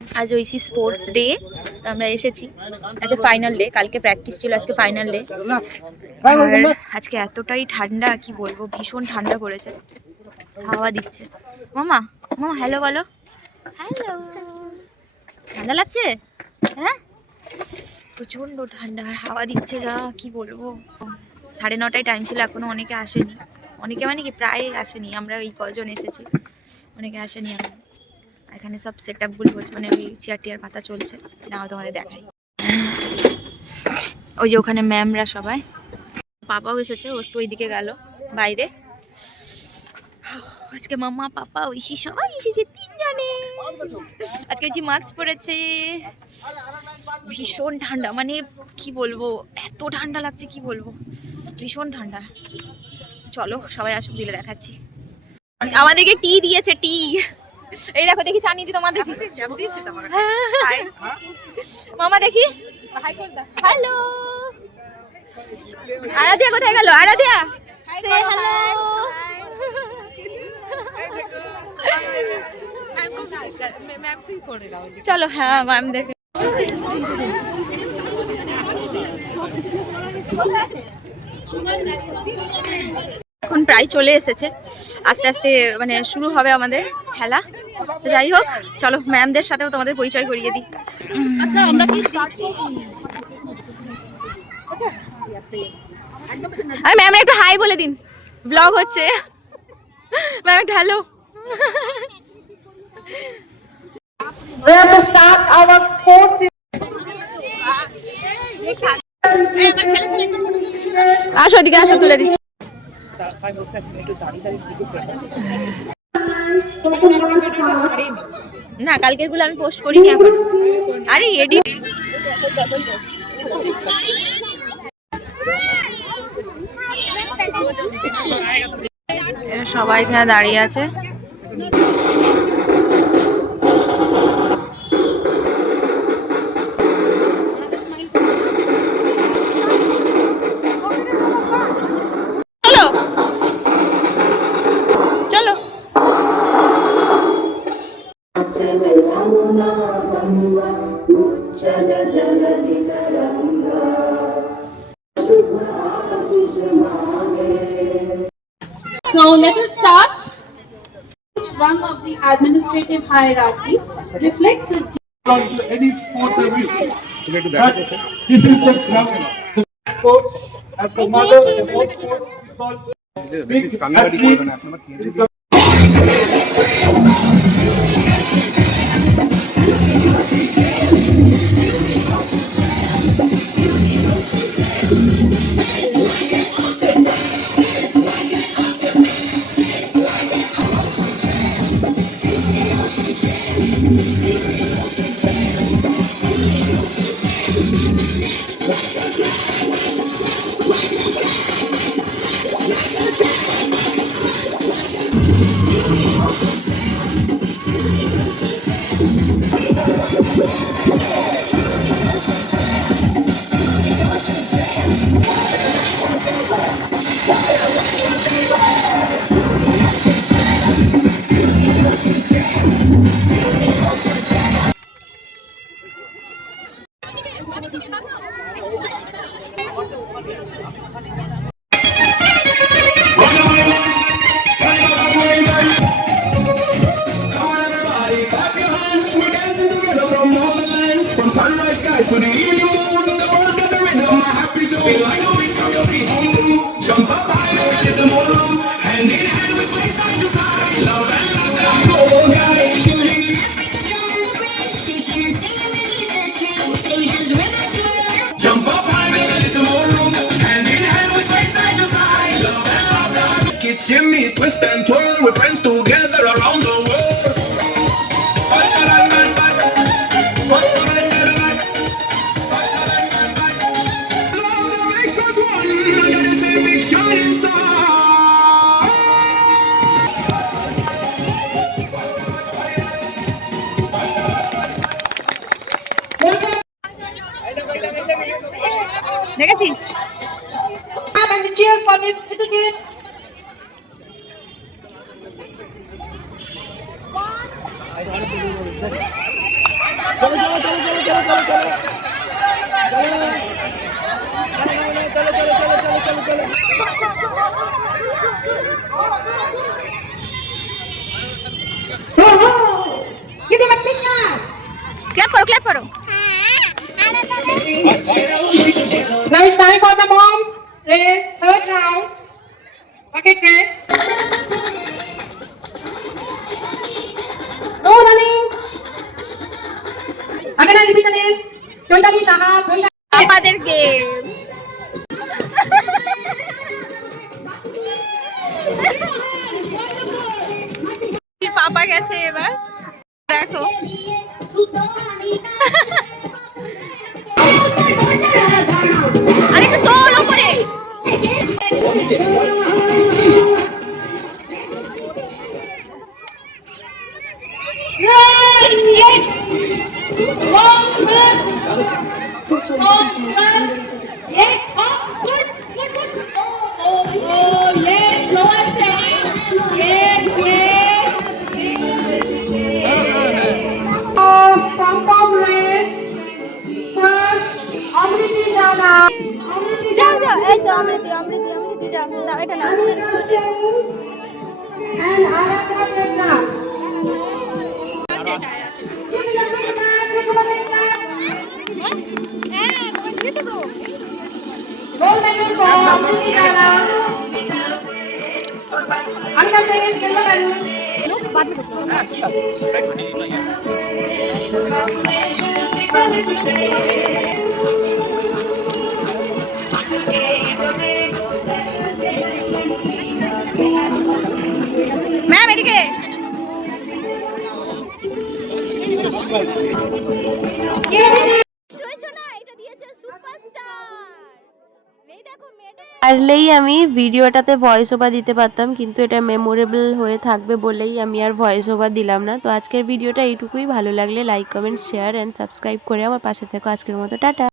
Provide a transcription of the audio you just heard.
আজ Oishi sports day, আমরা এসেছি। আজকে ফাইনাল ডে, কালকে প্র্যাকটিস ছিল, আজকে ফাইনাল ডে। আর আজকে এতটাই ঠান্ডা কি বলবো, ভীষণ ঠান্ডা পড়েছে, হাওয়া দিচ্ছে। মামা মামা হ্যালো বলো। হ্যালো, ঠান্ডা লাগছে? হ্যাঁ, প্রচন্ড ঠান্ডা আর হাওয়া দিচ্ছে যা কি বলবো। 9:30টায় টাইম ছিল, এখনো অনেকে আসেনি। অনেকে মানে কি প্রায় আসেনি, আমরা এই কজন এসেছি, অনেকে আসেনি এখন। এখানে সব সেট আপ গুলো হচ্ছে, মানে ওই চেয়ার টিয়ার পাতা চলছে, নাও তোমাদের দেখাই। ওই যে ওখানে ম্যামরা সবাই, পাপাও এসেছে, ও একটু ওইদিকে গেল বাইরে। আজকে মামা পাপা ঐশী সবাই এসেছে, 3 জনে। আজকে ঐশী মাস্ক পরেছে। ভীষণ ঠান্ডা, মানে কি বলবো, এত ঠান্ডা লাগছে কি বলবো, ভীষণ ঠান্ডা। চলো সবাই আসুক, দিলে দেখাচ্ছি। আমাদেরকে টি দিয়েছে, টি। এই দেখো, দেখি চা নিয়ে দি তোমাদের। মামা দেখি, হ্যালো। আরাধ্যা কোথায় গেল? আরাধ্যা চলো। হ্যাঁ ম্যাম দেখে। এখন প্রায় চলে এসেছে, আস্তে আস্তে মানে শুরু হবে আমাদের খেলা। যাই হোক, চলো ম্যামদের সাথেও তোমাদের পরিচয় করিয়ে দিই। আচ্ছা, আমরা কি ম্যাম একটু হাই বলে দিন, ব্লগ হচ্ছে। ম্যাম একটু hello. We have to start our sports. আসো এদিকে, আসো, তুলে দিচ্ছি। না, কালকের গুলো আমি পোস্ট করিনি এখন। আরে এডিট। এরা সবাই এখানে দাঁড়িয়ে আছে। চলো So let us start. Each rung of the administrative hierarchy reflects its to any sport service. But this is the ground sports at the mother of the most sports called big athlete. Shimmy, twist and twirl with friends together around the world. Love makes us one, under the same big shining star. দেখেছিস? and the cheers for these little kids. Give him a finger. Clap করো ক্ল্যাপ করো। Now it's time for the mom race, third round. Okay, Chris. No running. Again, I repeat the name. Choitali Shaha. আমাদের গেম। পাপা গেছে এবার, দেখো। আরেকটু তোল উপরে। Run! Yes! Long run! Long run! Yes! Oh, good! Good, good! Oh, yes! Lower down! Yes, yes! Pom-pom race! First, Amriti Jana! Amriti যাও Jana! যাও, এই তো অমৃতি অমৃতি অমৃতি যাও, দাও এটা নাও। And Aradhana Devnath. Gold medal for Amriti Jana. Anna Singh is silver medal. Ma'am এদিকে। পারলেই আমি ভিডিওটাতে ভয়েস ওভার দিতে পারতাম, কিন্তু এটা মেমোরেবল হয়ে থাকবে বলেই আমি আর ভয়েস ওভার দিলাম না। তো আজকের ভিডিওটা এইটুকুই। ভালো লাগলে like comment share and subscribe করে আমার পাশে থেকো। আজকের মতো টাটা।